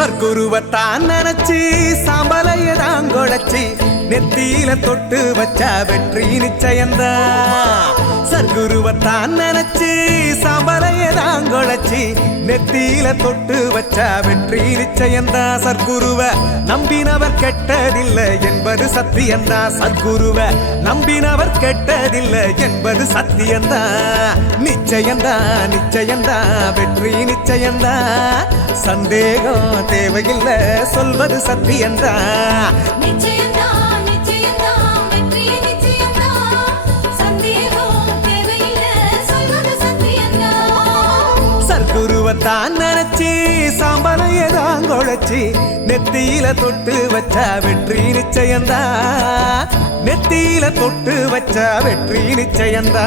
சர்க்குருவத்தான் நினைச்சு சாம்பலைய தான் குழைச்சி நெத்தியில தொட்டு வச்சா வெற்றி நிச்சயம்தான் சர்க்குருவத்தான் நினைச்சு சாம்பலைய தான் குழைச்சி நெத்தியில தொட்டு வச்சா வெற்றி நிச்சயம்தான் சர்க்குருவ நம்பினவர் கெட்டதில்லை என்பது சத்தியந்தா. சத்குருவ நம்பினவர் கெட்டதில்லை என்பது சத்தியந்தா. நிச்சயந்தா நிச்சயந்தா வெற்றி நிச்சயந்தா. சந்தேகம் தேவையில்லை சொல்வது சத்தியந்தா. நிச்சயந்தா தான் நினைச்சு சாம்பலைய தான் குழைச்சி நெத்தியில தொட்டு வச்சா வெற்றி நிச்சயந்தா. நெத்தியில தொட்டு வச்சா வெற்றி நிச்சயந்தா.